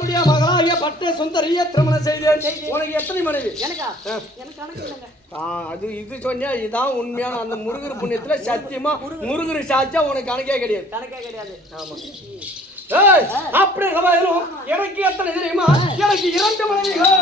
என்னுடைய மகளாகிய பட்ட சுந்தரிய திருமணம் செய்தேன். உனக்கு எத்தனை மனைவி? எனக்கு கணக்கு இல்லைங்க. அது இது சொன்னியா இதான் உண்மையான அந்த முருகர் புண்ணியத்துல சத்தியமா முருகர் சாச்சா உனக்கு கணக்கே கிடையாது. ஆமா. அப்படி எனக்கு எத்தனை தெரியுமா? எனக்கு 2 மனைவிகள்.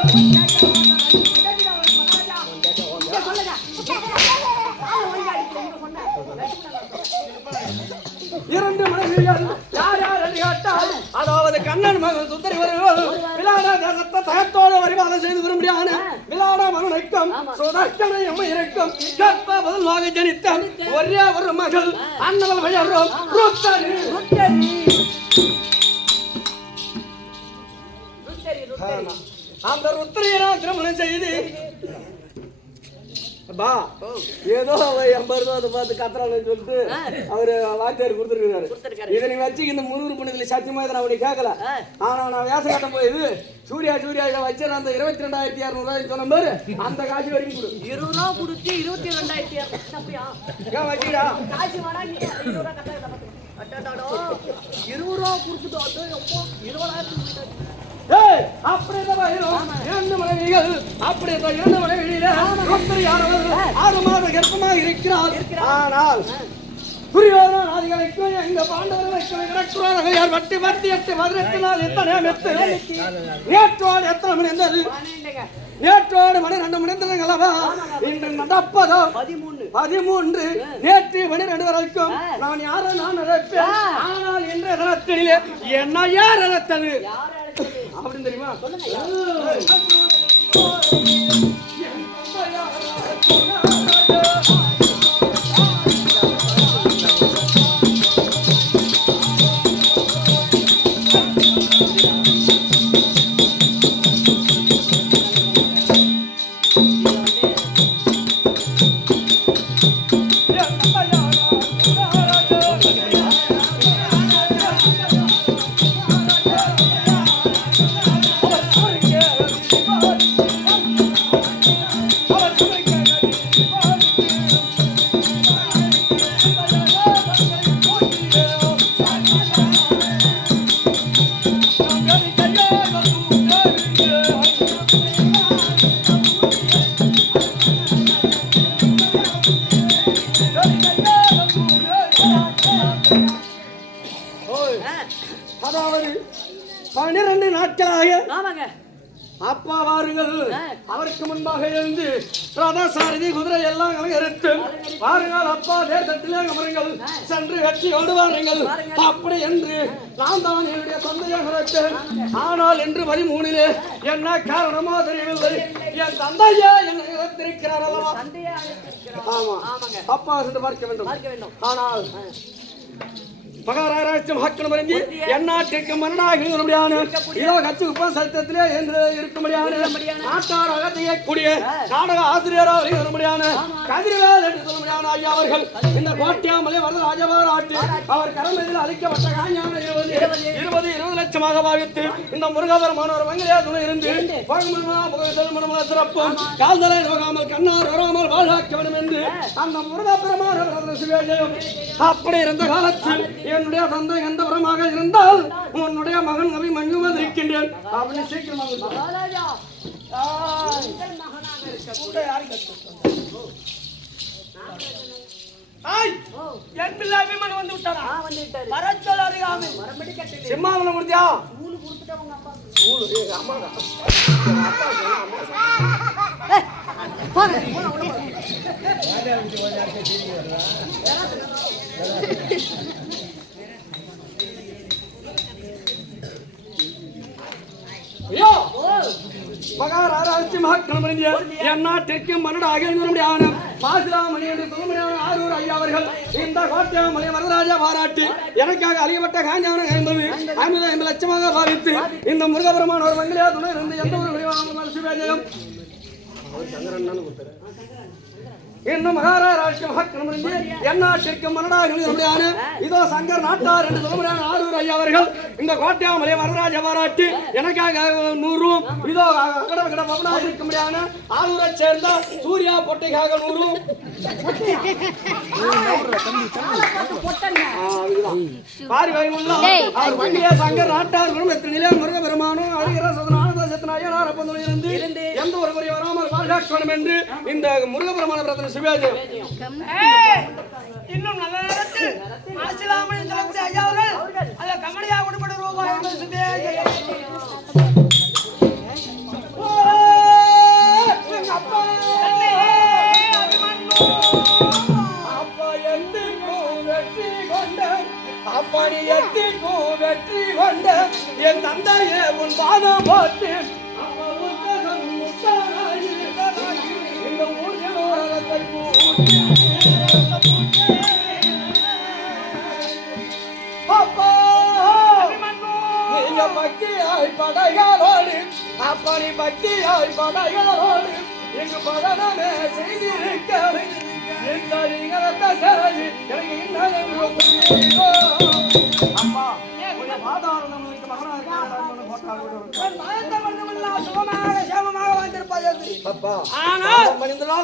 2 மனைவிகள். யார் யார் என்று கேட்டால் அதாவது கண்ணன் மகன் சுந்தரி வருவது விளாட தேசத்தை தயத்தோடு வரிவாதம் செய்து வரும்படியான விளாட மகனுக்கும் சுதர்ஷனை அம்மை இருக்கும் கேட்ப பதில்வாக ஜனித்த ஒரே ஒரு மகள் அண்ணல் பெயரும் அந்த ருத்திரையை திருமணம் செய்து பா ஏதோ 80 ரூபா அதை பார்த்து கத்துறான்னு சொல்லிட்டு அவரு வாத்தியார் கொடுத்துருக்காரு. இதை நீ வச்சு இந்த முருகர் புண்ணியத்துல சத்தியமா இதை நான் கேட்கல. ஆனா நான் வேச கட்டம் போயிது சூர்யா இதை வச்சு அந்த 22,600 ரூபாய் சொன்ன மாதிரி அந்த காசு வரைக்கும் கொடு. 20 ரூபா கொடுத்து 22,600 வச்சுடா காசு வேணா. நீ 20 ரூபா கட்ட 20 ரூபா கொடுத்துட்டு 20,000 அப்படிதான் 2 மனைவிகள். அப்படிதான் 2 மனைவியில 6 மாத கர்ப்பமாக இருக்கிறார். ஆனால் துரியோதன ஆதிகளுக்கு எங்க பாண்டவர்களுக்கு யார் வட்டி 8 நாள் எத்தனை நேற்றோடு எத்தனை மணி இருந்தது? நேற்றோடு மணி 2 மணி இருந்ததுங்களவா? இன்று நடப்பதோ 13. நேற்று மணி 2 வரைக்கும் நான் யாரை நான் நினைப்பேன். ஆனால் இன்றைய தினத்திலே என்ன யார் நினைத்தது அப்படின்னு தெரியுமா? அதாவது 12 நாட்களாக அப்பா வாருங்கள் அவருக்கு முன்பாக இருந்து ரதசாரதி குதிரை எல்லாம் அலங்கரித்து வாருங்கள் அப்பா தேசத்திலே அமருங்கள் சென்று வெற்றியோடு வாருங்கள் அப்படி என்று நான் தான் என்னுடைய தந்தையை நினைத்தேன். ஆனால் என்று 13 என்ன காரணமோ தெரியவில்லை. என் தந்தையே என்னை நினைத்திருக்கிறார் அல்லவா? ஆமா அப்பா சென்று பார்க்க வேண்டும். ஆனால் மகாராஷ்டிரம் ஹக்கணம் அறிஞ்சி எந்நாட்டிற்கு மன்னனாக இதோ கட்சி உபசத்திலே என்று இருக்கும்படியான நாட்டாராக செய்யக்கூடிய நாடக ஆசிரியராக வரும்படியான கதிர்வேல் என்று சொல்லும்படியான ஐயா அவர்கள் இந்த கோட்டியாமலை வரத ராஜபாராட்டி அவர் கடமையில் அளிக்கப்பட்ட காஞ்ஞான 20 லட்சமாக பாவித்து இந்த முருகபெருமானவர் வங்கிலே துணை இருந்து சிறப்பும் கால்தலை நோகாமல் கண்ணார் வராமல் வாழ்வாக்க வேண்டும் என்று அந்த முருகபெருமானவர் சிவேஜயம் அப்படி இருந்த காலத்தில் என்னுடைய தந்தை எந்த புறமாக இருந்தால் உன்னுடைய மகன் நபி மஞ்சுமது இருக்கின்றேன் அப்படின்னு சீக்கிரமாக சிம்மாவனம் முடிஞ்சா மகாராஷ்டிர மகாக்கிரமணிய எந்நாட்டிற்கு மன்னடாக மாசிலாமணி என்று சொல்லுமையான ஆரூர் ஐயா அவர்கள் இந்த கோட்டையாமலை வரதராஜா பாராட்டி எனக்காக அழியப்பட்ட காஞ்ஞான 50 லட்சமாக பாவித்து இந்த முருகபெருமான் ஒரு மங்கிலியா துணை இருந்து எந்த ஒரு விரிவான சிவஜயம் இன்னும் மகாராஷ்டிர மகாக்கிரமணிய எந்நாட்டிற்கு மன்னடாக இதோ சங்கர் நாட்டார் என்று சொல்லுமையான ஆரூர் ஐயா அவர்கள் இந்த கோட்டையாமலை வரதராஜா பாராட்டி எனக்காக 100 இதோ கடற்கட பவனாக இருக்க முடியாத ஆரூரை சேர்ந்த சூர்யா பொட்டைக்காக 100 பாரி வைமுல்லா அவர் வங்கிய சங்கர் நாட்டார் குடும்பத்திலே முருகபெருமானும் இருந்து எந்த ஒரு குறை வராமல் பாதுகாக்கணும் என்று இந்த முருகபெருமான பிரார்த்தனை சிவாஜி. இன்னும் நல்ல நேரத்தில் ஆசிலாமல் சொல்லக்கூடிய ஐயா அவர்கள் அந்த கமலியாக விடுபட ரூபாய் வெற்றி கொண்ட என் தந்தையே உன் பாதம் போட்டு இந்த ஊர்களை அப்பா நீங்க பக்தியாய் படைகளோடு அப்படி பக்தியாய் படைகளோடு இங்கு படனமே செய்திருக்க இந்த நீங்களத்தை சரி எனக்கு அம்மா பாதாரணங்களுக்கு மகனாக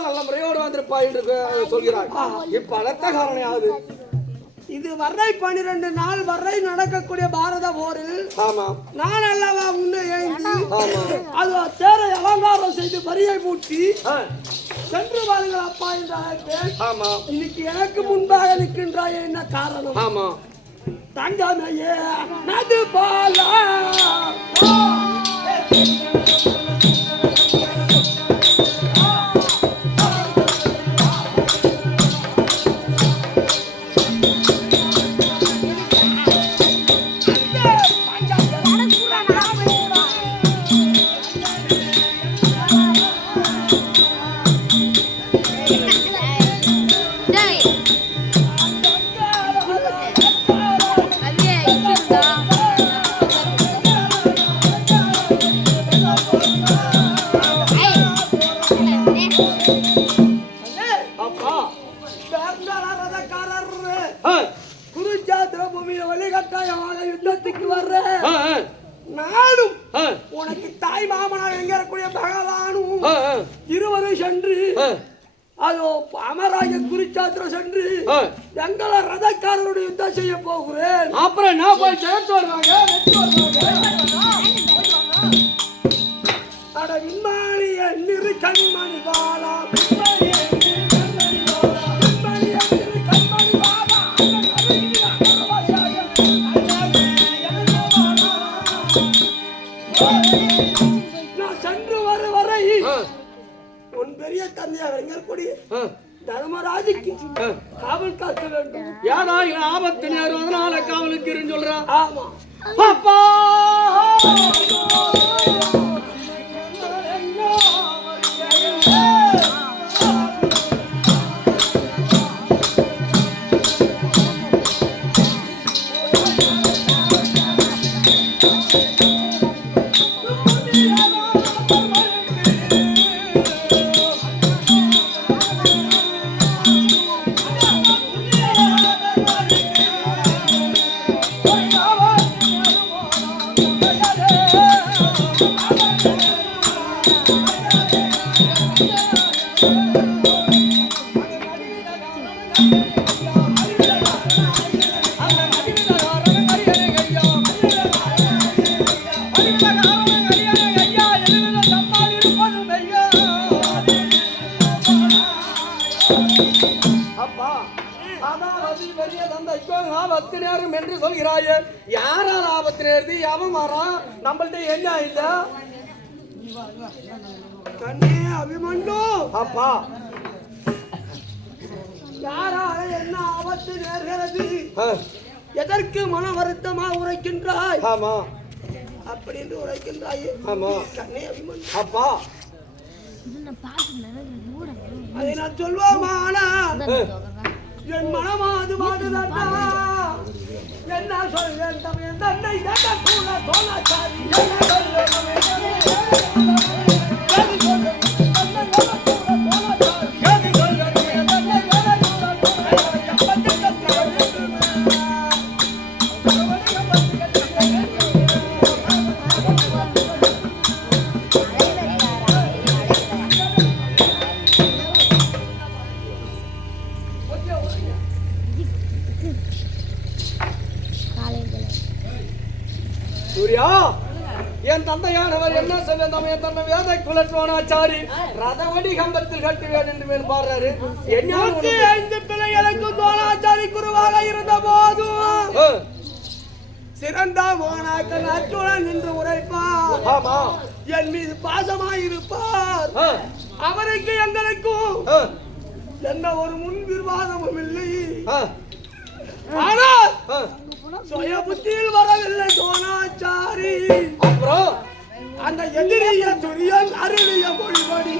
நல்ல முறையோடு வந்திருப்பாய் என்று சொல்கிறார். இப்ப அடுத்த காரணம் யாது? இது வரை 12 நாள் வரை நடக்கக்கூடிய பாரத போரில் நான் அல்லவா முன்னே எழுந்து அது தேரை அலங்காரம் செய்து வரியை மூட்டி சென்று வாருங்கள் அப்பா என்று அழைப்பேன். இன்னைக்கு எனக்கு முன்பாக நிற்கின்றாய், என்ன காரணம்? தங்கமையே நது போல யுத்தத்துக்கு வர்ற நானும் உனக்கு தாய் மாமனார் எங்க இருக்கக்கூடிய பகவானும் இருவரும் சென்று அதோ அமராஜ குருச்சாத்திரம் சென்று எங்களை ரதக்காரருடைய யுத்தம் செய்ய போகிறேன். அப்புறம் நான் போய் சேர்த்து வருவாங்க. அட விண்மானி எண்ணிரு கண்மணி பாலா நான் சென்று வர வரை உன் பெரிய தந்தையாக இருக்கக்கூடிய தர்மராஜுக்கு காவல் காக்க வேண்டும். ஏதா ஆபத்து நேரம் அதனால காவலுக்கு இருந்து சொல்றான். ஆமா அப்பா ஆபத்து நேரம் என்று சொல்கிறாயே, யாரால் ஆபத்து நேர்ந்து எவன் வரான்? நம்மள்ட்ட என்ன இல்ல கண்ணே அபிமன்யு. அப்பா யாரால என்ன ஆபத்து நேர்கிறது? எதற்கு மன வருத்தமா உரைக்கின்றாய்? ஆமா அப்படின்னு உரைக்கின்றாயே. ஆமா கண்ணே அபிமன்யு. அப்பா அதை நான் சொல்வோமானா என் மனமாது மாடுதா என்ன சொல்வேன் தமிழ் தன்னை கூட தோணாச்சாரி சூர்யா என் தந்தையானவர் என்ன சொல்ல என் தன்னை வேதை குலற்றோனாச்சாரி ரதவடி கம்பத்தில் கட்டுவேன் என்று பாடுறாரு. என்ன 5 பிள்ளைகளுக்கு தோணாச்சாரி குருவாக இருந்த போதும் சிறந்த மோனாக்க நச்சுடன் நின்று உரைப்பார். ஆமா, என் மீது பாசமாயிருப்பார். அவருக்கு எங்களுக்கும் எந்த ஒரு முன் விவாதமும் இல்லை. ஆனால் சுய புத்தியில் வரவில்லை தோணாச்சாரி. அப்புறம் அந்த எதிரிய துரியன் அருளிய மொழிபடி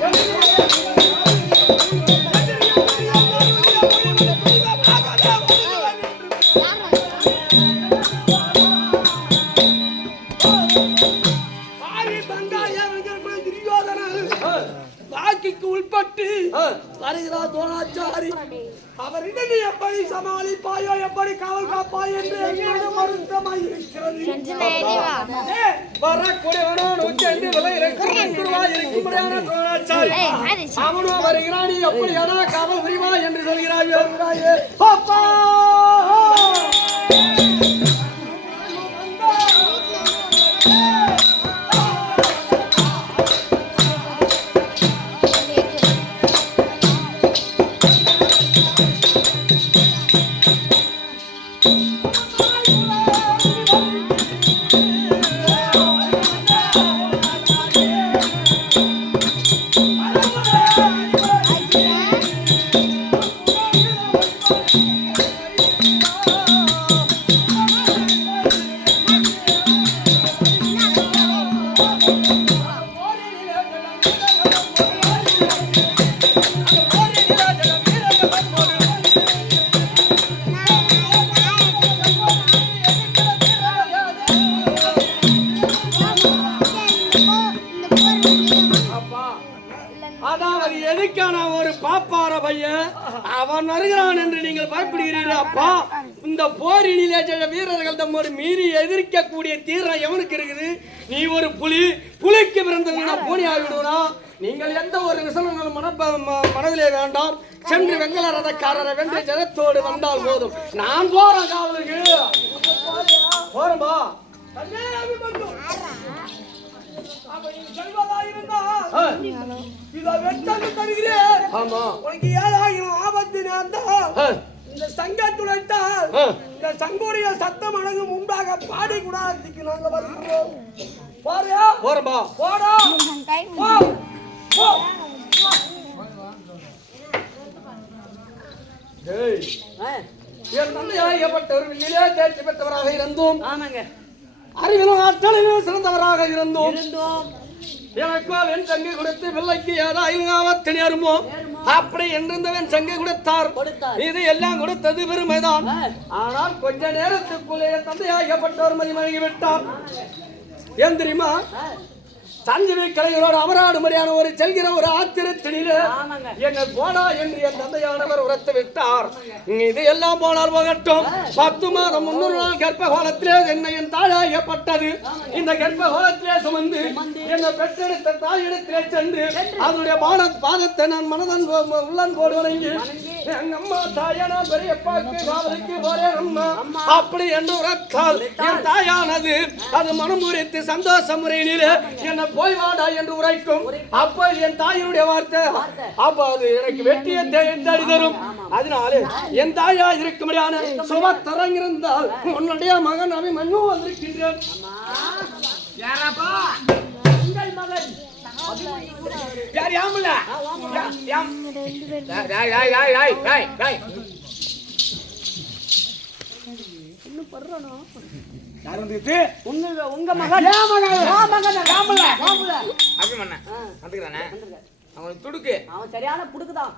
வாக்கிக்கு உள்பட்டு வருகிறார் தோணாச்சாரி. அவர் இடனை எப்படி சமாளிப்பாயோ, எப்படி காவல் காப்பாய் என்று என்னோட வருத்தமாய் இருக்கிறது. அவனும் வருகிறான், எப்படியானா காவல் புரிவா என்று சொல்கிறாய். அதாவது எதுக்கான ஒரு பாப்பார பையன் அவன் வருகிறான் என்று நீங்கள் பயப்படுகிறீர்கள். அப்பா, இந்த போரினிலே வீரர்கள் தம்மோடு மீறி எதிர்க்கக்கூடிய தீரம் எவனுக்கு இருக்குது? நீ ஒரு புலி, புலிக்கு பிறந்த போனி ஆகிவிடுவா. நீங்கள் எந்த ஒரு விசனங்களும் மனதிலே வேண்டாம். சென்று வெங்கல ரதக்காரரை வென்று ஜெகத்தோடு வந்தால் போதும். நான் போறேன் காவலுக்கு. போறேன்பா. உனக்கு ஏதாயிரம் ஆபத்து நேர்ந்தால் இந்த சங்கத்துடைத்தால் இந்த சங்கோடைய சத்தம் அடங்கும் முன்பாக பாடி குணாத்திக்கு நாங்க வருகிறோம். போறியா? போறேன்பா. போடா. என் தந்தையாகப்பட்டவர் வில்லிலே தேர்ச்சி பெற்றவராக இருந்தோம். அறிவிலும் ஆற்றலிலும் சிறந்தவராக இருந்தோம். எனக்கோ என் சங்கை கொடுத்து பிள்ளைக்கு ஏதாவது அருமோ அப்படி என்றிருந்தவன் சங்கை கொடுத்தார். இது எல்லாம் கொடுத்தது பெருமைதான். ஆனால் கொஞ்ச நேரத்துக்குள்ளே தந்தையாகப்பட்டவர் மதிமகி விட்டார். ஏன் தெரியுமா? சஞ்சீவி கலைஞரோடு அமராடு மரியான ஒரு செல்கிற ஒரு ஆத்திரத்தினிலே எங்கள் போடா என்று என் தந்தையானவர் உரத்து விட்டார். இது எல்லாம் போனால் போகட்டும். 10 மாதம் 300 நாள் கர்ப்பகாலத்திலே என்னை என் தாயாகப்பட்டது. இந்த கர்ப்பகாலத்திலே சுமந்து என்னை பெற்றெடுத்த தாயிடத்திலே சென்று அதனுடைய பாதத்தை நான் மனதன் உள்ளன் போடு வணங்கி எங்க அம்மா தாயானா பெரியப்பாக்கு காவலுக்கு போறேன் அம்மா அப்படி என்று உரத்தால் என் தாயானது அது மனம் முறித்து சந்தோஷ முறையிலே என்னை போய் வாடா என்று உரைக்கும். அப்ப என் தாயினுடைய வார்த்தை அப்ப அது எனக்கு வெற்றியை தேடி தரும். அதனால என் தாயா இருக்கும்படியான சுமத்தரம் இருந்தால் உன்னுடைய மகன் அபிமன்யு வந்திருக்கின்றேன். யார் யாமல உங்க மகன் அவன் துடுக்கு அவன் சரியான புடுக்குதான்.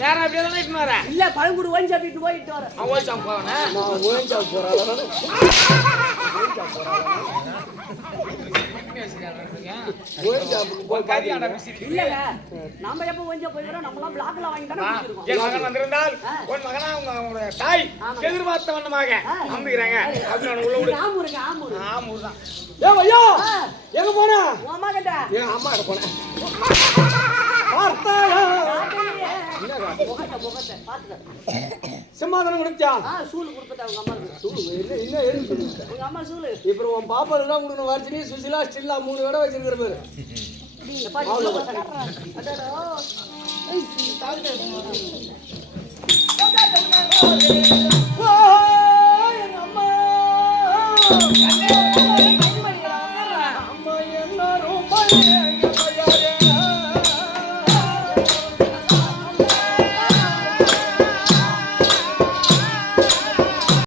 வேற அப்படியே வர இல்ல பழங்குடி ஓஞ்சி அப்படிட்டு போயிட்டு வர அவன் போவானே நான் ஓஞ்சா போறானே இல்லங்க நாம எப்ப ஓஞ்சா போயிரோம் நம்மலாம் பிளாக்ல வாங்கி தான குடிச்சிரோம். என் மகன் வந்திருந்தால் உன் மகனா உங்க தாய் எதிர்பார்த்த வண்ணமாக அம்பிறாங்க அப்படி உள்ள உள்ள ஆமூர் தான். ஏய் ஐயா எங்க போற? உன் அம்மா கிட்ட. என் அம்மா கிட்ட போறேன். பார்த்தாயா? முகத்தை பாத்துக்க. சிம்மாசனம் கொடுத்தா சூழு கொடுப்பதா உங்க அம்மாவுக்கு சூடு என்ன ஏன்னு சொல்லிட்டேன் உங்க அம்மா சூழு இப்போ உன் பாப்பாவுக்கு தான் கொடுக்கணும் வர்ச்சினி சுசிலா ஸ்டில்லா 3 இடம் வச்சிருக்கிற பேரு எங்க அம்மா அம்மா என்ன ரொம்ப